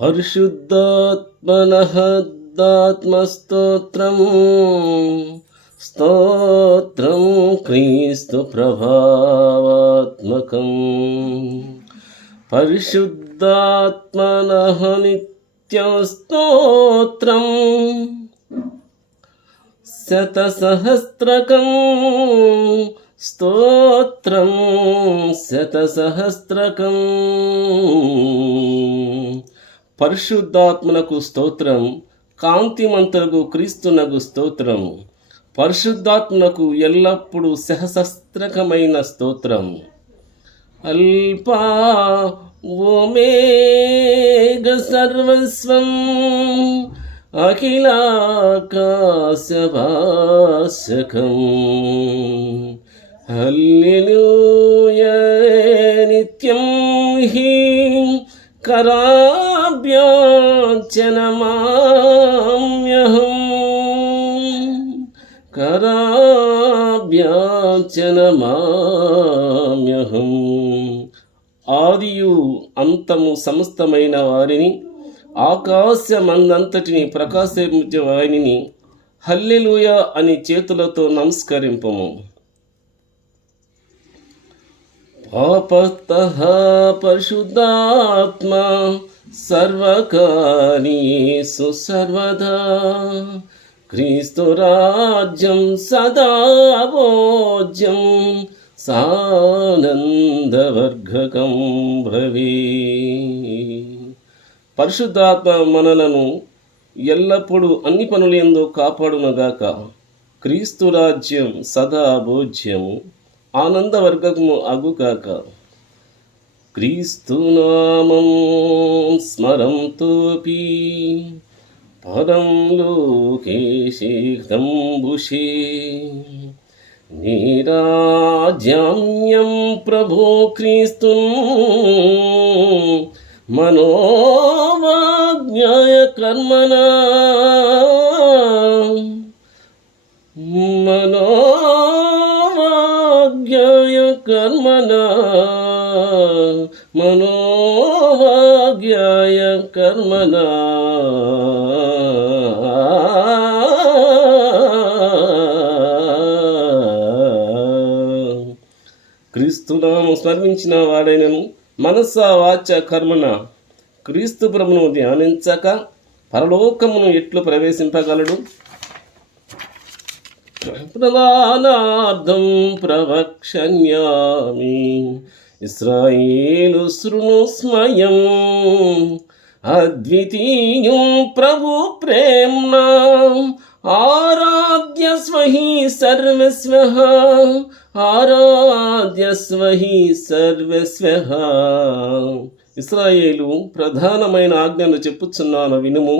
పరిశుద్ధాత్మనః దాత్మస్తోత్రం స్తోత్రం క్రీస్తు ప్రభావాత్మకం. పరిశుద్ధాత్మనః నిత్యస్తోత్రం శతసహస్రకం స్తోత్రం శతసహస్రకం. పరిశుద్ధాత్మనకు స్తోత్రం, కాంతిమంతులకు క్రీస్తునకు స్తోత్రం. పరిశుద్ధాత్మనకు ఎల్లప్పుడూ సహస్రకమైన స్తోత్రం. అల్పా ఓమేగ సర్వస్వం అఖిలాకాశవాసకం. హల్లెలూయా నిత్యం హి కరాభ్యాచనమామ్యహం కరాభ్యాచనమామ్యహం. ఆదియు అంతము సమస్తమైన వారిని, ఆకాశమందంతటిని ప్రకాశించే వారిని హల్లెలూయా అని చేతులతో నమస్కరింపము. పాపతః పరిశుద్ధాత్మ సర్వకార్యేషు సర్వదా క్రీస్తు రాజ్యం సదా భోజ్యం సానందవర్గకం భవే. పరిశుద్ధాత్మ మనలను ఎల్లప్పుడూ అన్ని పనులందు కాపాడునగాక. క్రీస్తు రాజ్యం సదా భోజ్యము ఆనందవర్గము అగుగాక. క్రీస్తు నామం స్మరంతోపి పరం లోకే శీఘ్రంబుషే నీరాజ్యామ్యం ప్రభో క్రీస్తుం మనోవాజ్ఞాయ కర్మణా మనోవాజ్ఞాయ కర్మణా మనోవాజ్ఞాయ కర్మణా. క్రీస్తునామం స్మరించిన వాడైనను మనస్స వాచ కర్మణ క్రీస్తు ప్రభును ధ్యానించక పరలోకమును ఎట్లు ప్రవేశింపగలడు? ప్రదానార్థం ప్రవక్ష్యామి ఇశ్రాయేలు శృణు స్మయం అద్వితీయం ప్రభు ప్రేమ్నా ఆరాధ్య స్వహి సర్వస్వః ఆరాధ్య స్వహి సర్వస్వః. ఇశ్రాయేలు ప్రధానమైన ఆజ్ఞను చెప్పుచున్నాను వినుము.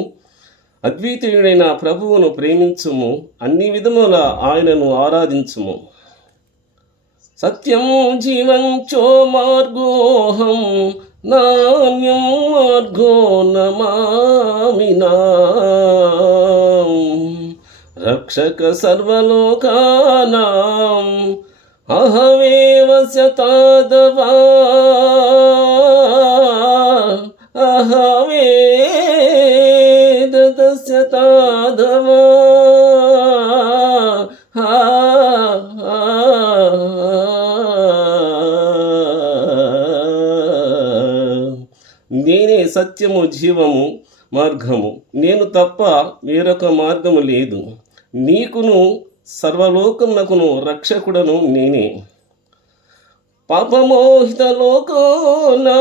అద్వితీయుడైన ప్రభువును ప్రేమించుము, అన్ని విధముల ఆయనను ఆరాధించుము. సత్యం జీవం చో మార్గోహం నాణ్యం మార్గో నమామినాం రక్షక సర్వలోకానాం అహమేవ శతాదవా అహమేద శతాదవా. నేనే సత్యము జీవము మార్గము, నేను తప్ప వేరొక మార్గము లేదు. నీకును సర్వలోకమునకును రక్షకుడను నేనే. పాపమోహిత లోకోనా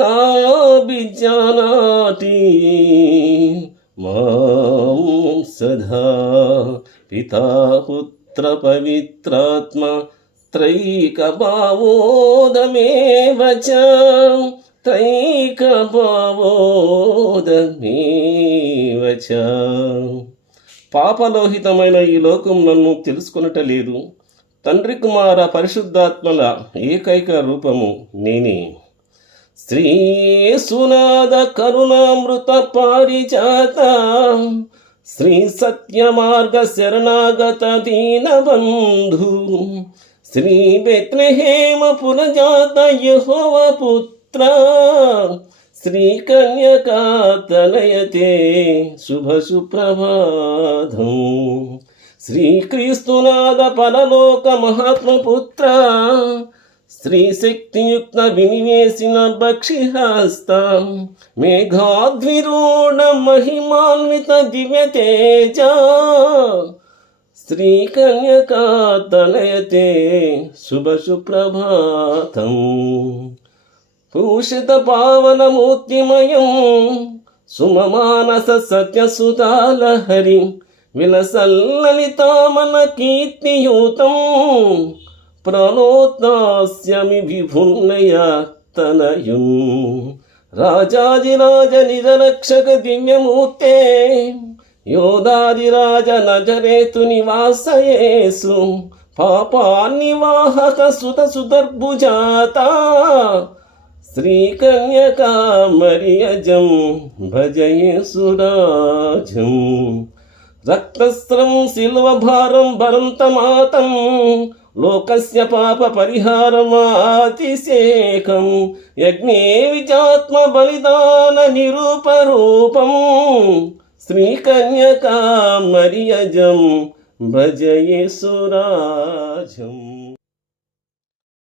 నాభిజానాతి మాం సదా పితా పుత్ర పవిత్రాత్మ త్రైక భావోదమేవ చ త్రైక భావోదమేవ చ. పాపలోహితమైన ఈ లోకం నన్ను తెలుసుకొనటలేదు. తండ్రి కుమార పరిశుద్ధాత్మల ఏకైక రూపము నేనే. శ్రీ సునాద కరుణామృత పారిజాత శ్రీ సత్య మార్గ శరణాగత దీనబంధు శ్రీ బెత్లెహేమ పురజాత యెహోవా పుత్ర శ్రీకన్యకా తనయతే శుభ సుప్రభాతం. శ్రీక్రీస్తునాథ పరలోక మహాత్మపుత్ర, స్త్రీశక్తియుక్త వినివేసిన భక్షిహస్త, మేఘాద్విరూఢ మహిమాన్విత దివ్యతేజ, శ్రీకన్యకా తనయతే శుభ సుప్రభాతం. భూషిత పావనమూర్తిమయం సుమమానస సత్యసుతాలహరి, విలసల్లలితామన కీర్తియూతం, ప్రణోత్నాస్యమి విభున్నయ తనయుం. రాజాదిరాజ నిజరక్షక దివ్యమూర్తే, యోధాదిరాజ నజరేతు నివాసయేసు, పాపాన్నివాహక సుత సుదర్భుజాత, శ్రీకన్యకా మరియజం భజయేసురాజం. రక్తస్రం శిల్వభారం భరంతమాతం, లోకస్య పాప పరిహారమాతిశేఖం, యజ్ఞే విజాత్మ బలిదాన నిరూపరూపం, శ్రీకన్యకా మరియజం భజయేసురాజం.